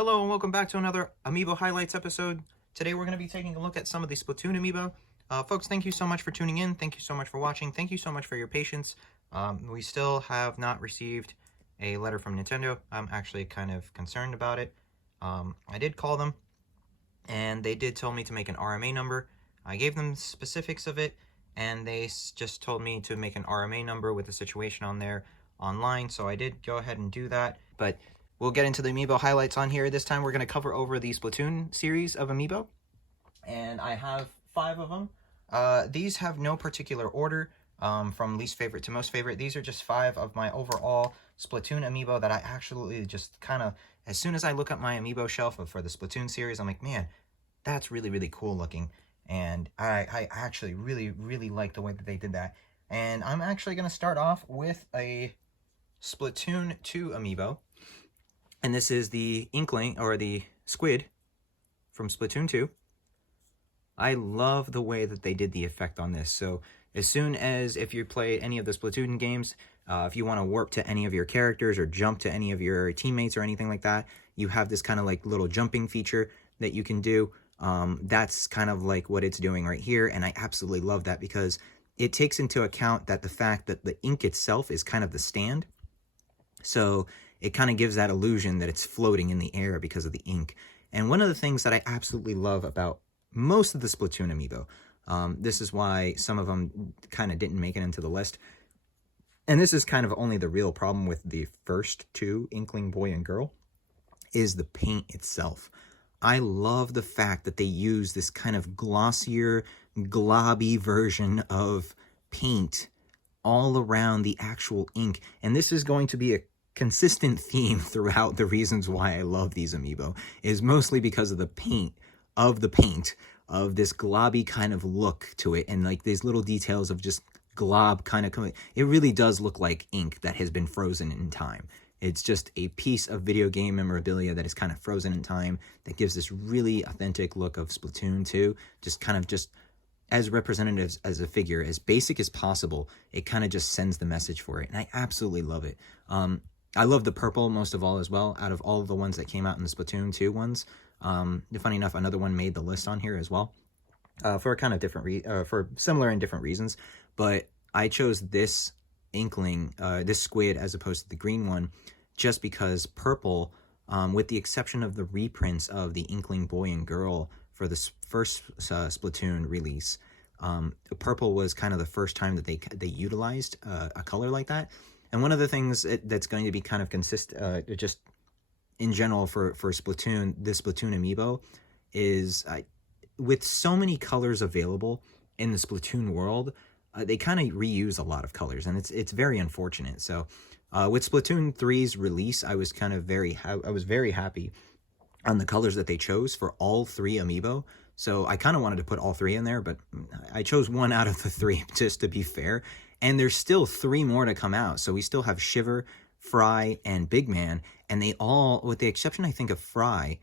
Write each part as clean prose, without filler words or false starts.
Hello and welcome back to another Amiibo Highlights episode. Today we're going to be taking a look at some of the Splatoon Amiibo. Folks, thank you so much for tuning in. Thank you so much for watching. Thank you so much for your patience. We still have not received a letter from Nintendo. I'm actually kind of concerned about it. I did call them, and they did tell me to make an RMA number. I gave them specifics of it, and they just told me to make an RMA number with the situation on there online, so I did go ahead and do that. But we'll get into the Amiibo highlights on here. This time we're going to cover over the Splatoon series of Amiibo, and I have 5 of them. These have no particular order, from least favorite to most favorite. These are just 5 of my overall Splatoon Amiibo that I actually just kind of, as soon as I look at my Amiibo shelf for the Splatoon series, I'm like, man, that's really, really cool looking. And I actually really like the way that they did that. And I'm actually going to start off with a Splatoon 2 Amiibo. And this is the Inkling, or the Squid, from Splatoon 2. I love the way that they did the effect on this. So as soon as, if you play any of the Splatoon games, if you want to warp to any of your characters or jump to any of your teammates or anything like that, you have this kind of like little jumping feature that you can do. That's kind of like what it's doing right here, and I absolutely love that because it takes into account that the fact that the ink itself is kind of the stand. So it kind of gives that illusion that it's floating in the air because of the ink. And one of the things that I absolutely love about most of the Splatoon Amiibo, this is why some of them kind of didn't make it into the list, and this is kind of only the real problem with the first 2, Inkling Boy and Girl, is the paint itself. I love the fact that they use this kind of glossier, globby version of paint all around the actual ink. And this is going to be a consistent theme throughout the reasons why I love these Amiibo, is mostly because of the paint, of this globby kind of look to it, and like these little details of just glob kind of coming. It really does look like ink that has been frozen in time. It's just a piece of video game memorabilia that is kind of frozen in time that gives this really authentic look of Splatoon 2, just kind of just as representative as a figure, as basic as possible. It kind of just sends the message for it, and I absolutely love it. I love the purple most of all as well, out of all of the ones that came out in the Splatoon 2 ones. Funny enough, another one made the list on here as well, for kind of different, for similar and different reasons, but I chose this Inkling, this Squid, as opposed to the green one, just because purple, with the exception of the reprints of the Inkling Boy and Girl for the first Splatoon release, purple was kind of the first time that they utilized a color like that. And one of the things that's going to be kind of just in general for Splatoon, this Splatoon Amiibo, is with so many colors available in the Splatoon world, they kind of reuse a lot of colors, and it's very unfortunate. So with Splatoon 3's release, I was very happy on the colors that they chose for all 3 Amiibo. So I kind of wanted to put all 3 in there, but I chose 1 out of the 3 just to be fair. And there's still 3 more to come out. So we still have Shiver, Fry, and Big Man, and they all, with the exception I think of Fry,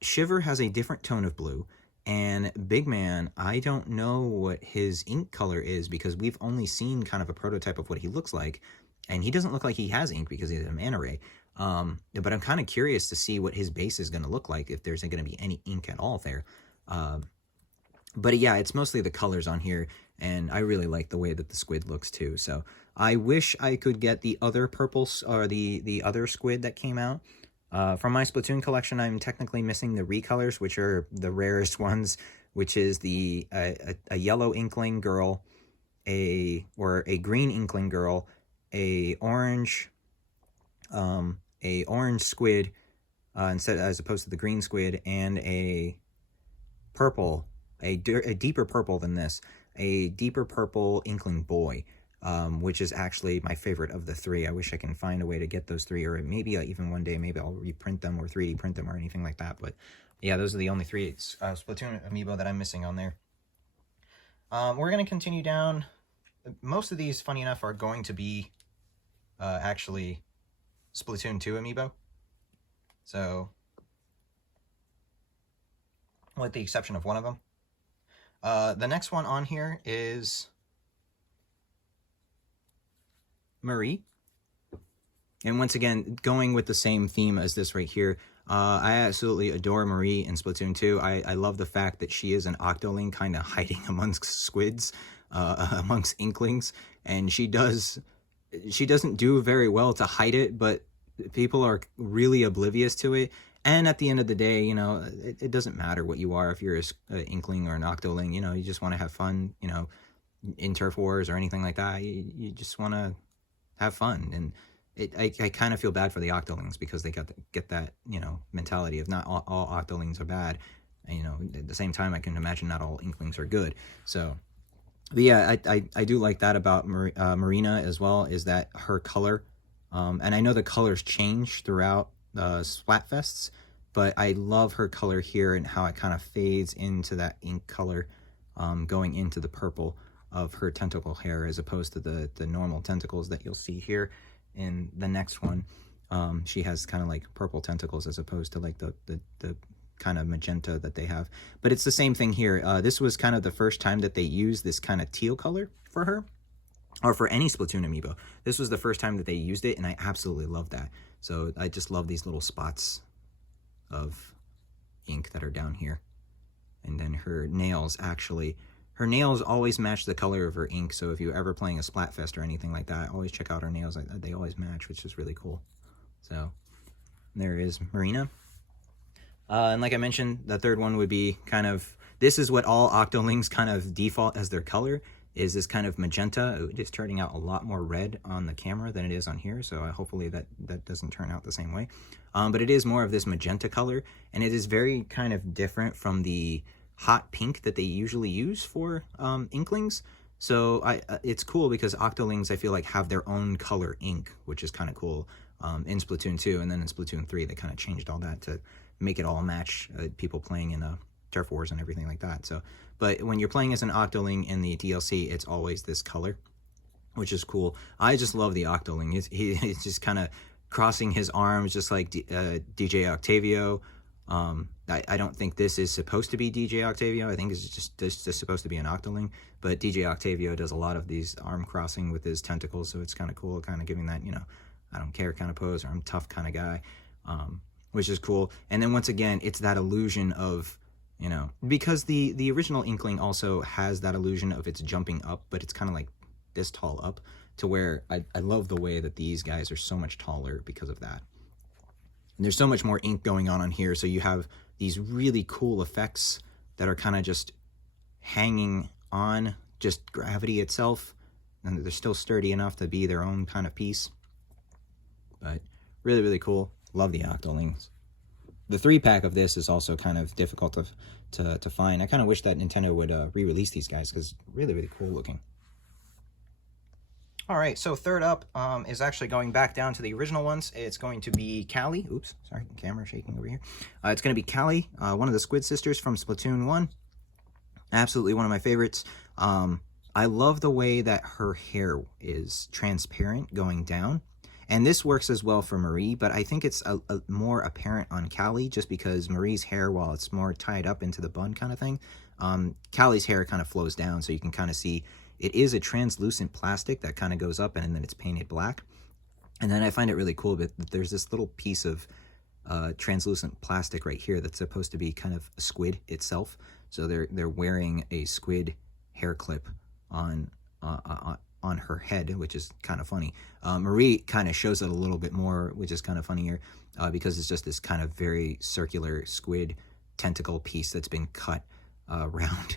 Shiver has a different tone of blue, and Big Man, I don't know what his ink color is because we've only seen kind of a prototype of what he looks like, and he doesn't look like he has ink because he's a manta ray. But I'm kind of curious to see what his base is going to look like, if there's going to be any ink at all there. But yeah, it's mostly the colors on here, and I really like the way that the Squid looks too. So I wish I could get the other purples, or the other Squid that came out. From my Splatoon collection, I'm technically missing the recolors, which are the rarest ones, which is a yellow Inkling Girl, or a green Inkling Girl, a orange Squid, as opposed to the green Squid, and a purple, a deeper purple than this, a deeper purple Inkling Boy. Which is actually my favorite of the 3. I wish I can find a way to get those 3, or maybe even one day, maybe I'll reprint them or 3D print them or anything like that. But yeah, those are the only 3 Splatoon Amiibo that I'm missing on there. We're going to continue down. Most of these, funny enough, are going to be actually Splatoon 2 Amiibo. So, with the exception of one of them. The next one on here is Marie. And once again, going with the same theme as this right here, I absolutely adore Marie in Splatoon 2. I love the fact that she is an Octoling kind of hiding amongst squids, amongst Inklings, and she doesn't do very well to hide it, but people are really oblivious to it. And at the end of the day, you know, it doesn't matter what you are, if you're an Inkling or an Octoling, you know, you just want to have fun, you know, in turf wars or anything like that. You just want to have fun. And I kind of feel bad for the Octolings because they get that, you know, mentality of not all Octolings are bad. And, you know, at the same time, I can imagine not all Inklings are good. So, but yeah, I do like that about Marina as well, is that her color, and I know the colors change throughout Splatfests, but I love her color here and how it kind of fades into that ink color, going into the purple of her tentacle hair, as opposed to the normal tentacles that you'll see here in the next one. She has kind of like purple tentacles as opposed to like the kind of magenta that they have. But it's the same thing here. This was kind of the first time that they used this kind of teal color for her, or for any Splatoon amiibo. This was the first time that they used it, and I absolutely love that. So I just love these little spots of ink that are down here. And then her nails, actually, her nails always match the color of her ink. So if you're ever playing a Splatfest or anything like that, always check out her nails. They always match, which is really cool. So there is Marina. And like I mentioned, the third one would be kind of, this is what all Octolings kind of default as their color, is this kind of magenta. It is turning out a lot more red on the camera than it is on here, so hopefully that doesn't turn out the same way. But it is more of this magenta color, and it is very kind of different from the hot pink that they usually use for Inklings. So it's cool because Octolings, I feel like, have their own color ink, which is kind of cool, in Splatoon 2, and then in Splatoon 3 they kind of changed all that to make it all match people playing in turf wars and everything like that. So, but when you're playing as an Octoling in the DLC, it's always this color, which is cool. I just love the Octoling. He's just kind of crossing his arms, just like DJ Octavio. I don't think this is supposed to be DJ Octavio. I think it's just supposed to be an Octoling. But DJ Octavio does a lot of these arm crossing with his tentacles, so it's kind of cool, kind of giving that, you know, I don't care kind of pose, or I'm tough kind of guy, which is cool. And then once again, it's that illusion of, you know, because the original Inkling also has that illusion of it's jumping up, but it's kind of like this tall up, to where I love the way that these guys are so much taller because of that. And there's so much more ink going on here, so you have these really cool effects that are kind of just hanging on just gravity itself, and they're still sturdy enough to be their own kind of piece. But really, really cool. Love the Octolings. The 3-pack of this is also kind of difficult to find. I kind of wish that Nintendo would re-release these guys, because really, really cool looking. All right, so third up is actually going back down to the original ones. It's going to be Cali. Oops, sorry, camera shaking over here. It's going to be Cali, one of the Squid Sisters from Splatoon 1. Absolutely one of my favorites. I love the way that her hair is transparent going down. And this works as well for Marie, but I think it's a more apparent on Cali, just because Marie's hair, while it's more tied up into the bun kind of thing, Cali's hair kind of flows down, so you can kind of see it is a translucent plastic that kind of goes up, and then it's painted black. And then I find it really cool that there's this little piece of translucent plastic right here that's supposed to be kind of a squid itself. So they're wearing a squid hair clip on her head, which is kind of funny. Marie kind of shows it a little bit more, which is kind of funny here, because it's just this kind of very circular squid tentacle piece that's been cut around,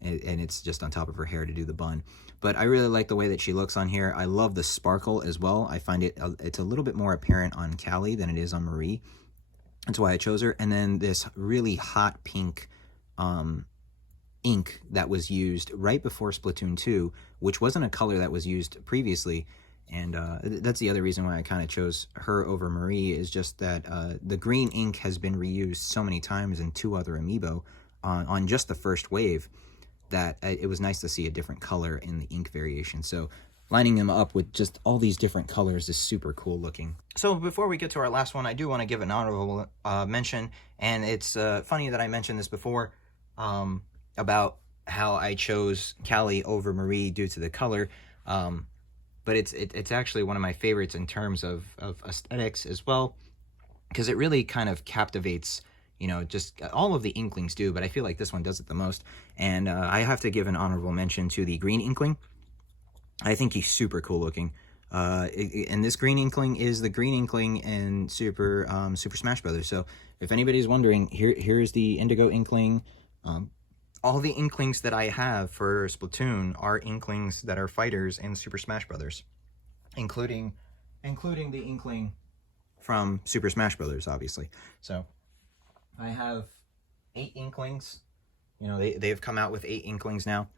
and it's just on top of her hair to do the bun. But I really like the way that she looks on here. I love the sparkle as well. I find it's a little bit more apparent on Cali than it is on Marie. That's why I chose her. And then this really hot pink ink that was used right before Splatoon 2, which wasn't a color that was used previously. And that's the other reason why I kind of chose her over Marie, is just that the green ink has been reused so many times in 2 other amiibo on just the first wave, that it was nice to see a different color in the ink variation. So lining them up with just all these different colors is super cool looking. So before we get to our last one, I do want to give an honorable mention, and it's funny that I mentioned this before, about how I chose Cali over Marie due to the color, but it's actually one of my favorites in terms of aesthetics as well. because it really kind of captivates, you know, just all of the Inklings do, but I feel like this one does it the most. And I have to give an honorable mention to the green Inkling. I think he's super cool looking. And this green Inkling is the green Inkling in Super Smash Brothers. So if anybody's wondering, here's the Indigo Inkling. All the Inklings that I have for Splatoon are Inklings that are fighters in Super Smash Brothers, including the Inkling from Super Smash Brothers, obviously. So I have 8 Inklings. You know, they've come out with 8 Inklings now.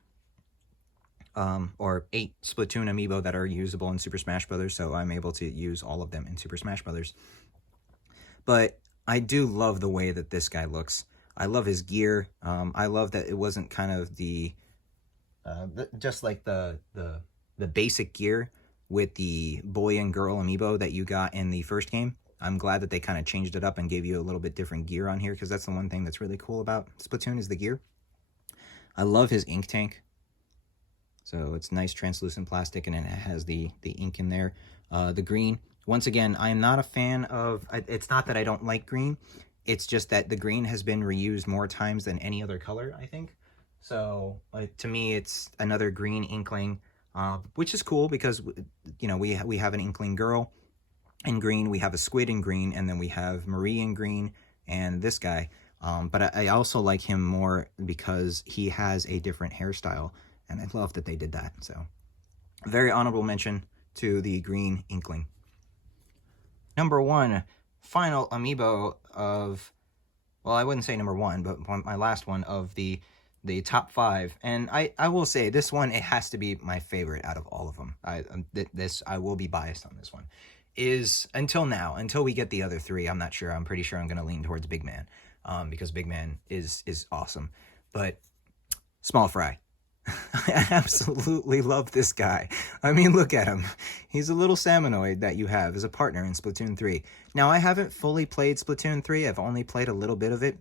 Or 8 Splatoon amiibo that are usable in Super Smash Brothers, so I'm able to use all of them in Super Smash Brothers. But I do love the way that this guy looks. I love his gear. I love that it wasn't kind of just like the basic gear with the boy and girl amiibo that you got in the first game. I'm glad that they kind of changed it up and gave you a little bit different gear on here, because that's the one thing that's really cool about Splatoon is the gear. I love his ink tank. So it's nice translucent plastic, and it has the ink in there. The green, once again, I am not a fan of, it's not that I don't like green, it's just that the green has been reused more times than any other color, I think. So to me, it's another green Inkling, which is cool because, you know, we have an Inkling girl in green, we have a squid in green, and then we have Marie in green, and this guy. But I also like him more because he has a different hairstyle. And I love that they did that. So, very honorable mention to the green Inkling. Number 1, final amiibo of, well, I wouldn't say number 1, but my last one of the top 5. And I will say this one, it has to be my favorite out of all of them. I will be biased on this one. Is until we get the other 3, I'm not sure. I'm pretty sure I'm going to lean towards Big Man, because Big Man is awesome. But Small Fry. I absolutely love this guy. I mean, look at him. He's a little Salmonoid that you have as a partner in Splatoon 3. Now, I haven't fully played Splatoon 3. I've only played a little bit of it.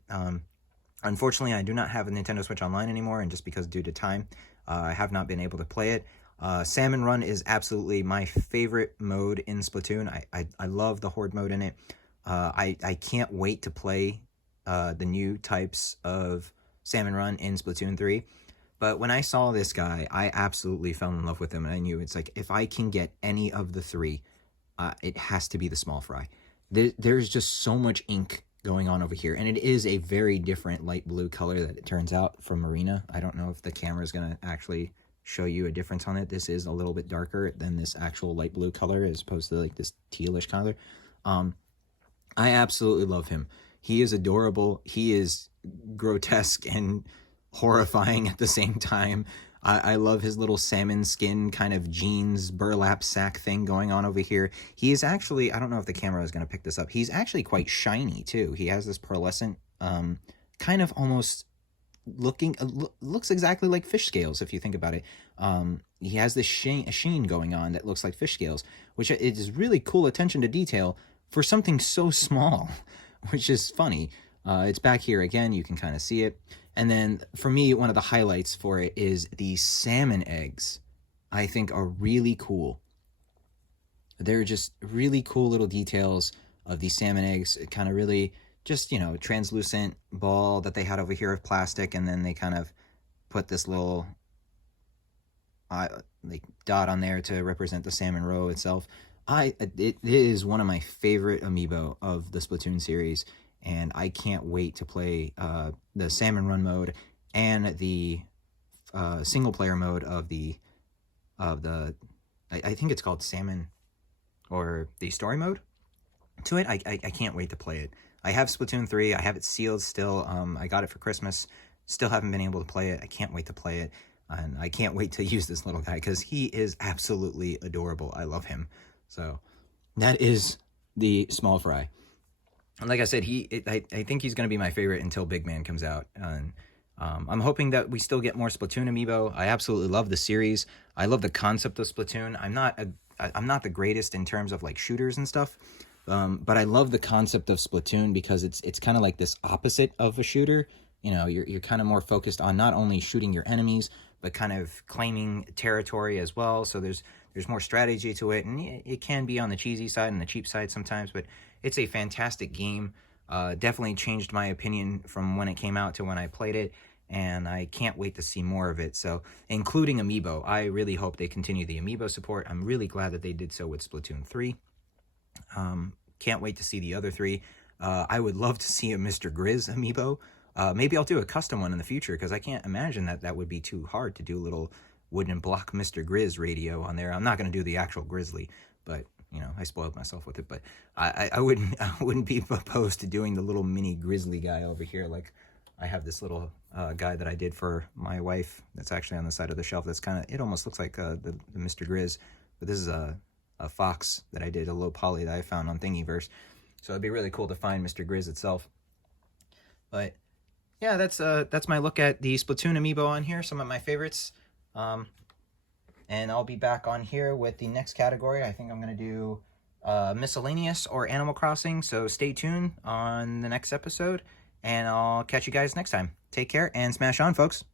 Unfortunately, I do not have a Nintendo Switch Online anymore, and just because due to time, I have not been able to play it. Salmon Run is absolutely my favorite mode in Splatoon. I love the Horde mode in it. I can't wait to play the new types of Salmon Run in Splatoon 3. But when I saw this guy, I absolutely fell in love with him, and I knew it's like, if I can get any of the 3, it has to be the Small Fry. There's just so much ink going on over here, and it is a very different light blue color that it turns out from Marina. I don't know if the camera is going to actually show you a difference on it. This is a little bit darker than this actual light blue color as opposed to like this tealish color. I absolutely love him. He is adorable. He is grotesque and horrifying at the same time. I love his little salmon skin kind of jeans burlap sack thing going on over here. He is actually, I don't know if the camera is going to pick this up, he's actually quite shiny too. He has this pearlescent, kind of almost looks exactly like fish scales if you think about it. He has this sheen going on that looks like fish scales, which is really cool attention to detail for something so small, which is funny. It's back here again, you can kind of see it. And then, for me, one of the highlights for it is the salmon eggs. I think are really cool. They're just really cool little details of these salmon eggs. It kind of really just, you know, translucent ball that they had over here of plastic, and then they kind of put this little like dot on there to represent the salmon roe itself. It is one of my favorite amiibo of the Splatoon series. And I can't wait to play the Salmon Run mode and the single player mode of the I think it's called Salmon, or the story mode to it. I can't wait to play it. I have Splatoon 3. I have it sealed still. I got it for Christmas. Still haven't been able to play it. I can't wait to play it. And I can't wait to use this little guy because he is absolutely adorable. I love him. So that is the Small Fry. And like I said, I think he's going to be my favorite until Big Man comes out. And I'm hoping that we still get more Splatoon amiibo. I absolutely love the series. I love the concept of Splatoon. I'm not the greatest in terms of like shooters and stuff, but I love the concept of Splatoon because it's kind of like this opposite of a shooter. You know, you're kind of more focused on not only shooting your enemies, but kind of claiming territory as well. So there's There's more strategy to it, and it can be on the cheesy side and the cheap side sometimes, but it's a fantastic game. Definitely changed my opinion from when it came out to when I played it, and I can't wait to see more of it. So, including Amiibo, I really hope they continue the Amiibo support. I'm really glad that they did so with Splatoon 3. Can't wait to see the other 3. I would love to see a Mr. Grizz Amiibo. Maybe I'll do a custom one in the future, because I can't imagine that would be too hard to do a little wooden block Mr. Grizz radio on there. I'm not going to do the actual Grizzly, but you know, I spoiled myself with it. But I wouldn't be opposed to doing the little mini Grizzly guy over here. Like, I have this little guy that I did for my wife that's actually on the side of the shelf. That's kind of, it almost looks like the Mr. Grizz, but this is a fox that I did, a low poly that I found on Thingiverse. So it'd be really cool to find Mr. Grizz itself. But yeah, that's my look at the Splatoon Amiibo on here, some of my favorites. And I'll be back on here with the next category. I think I'm going to do miscellaneous or Animal Crossing, so stay tuned on the next episode, and I'll catch you guys next time. Take care and smash on, folks.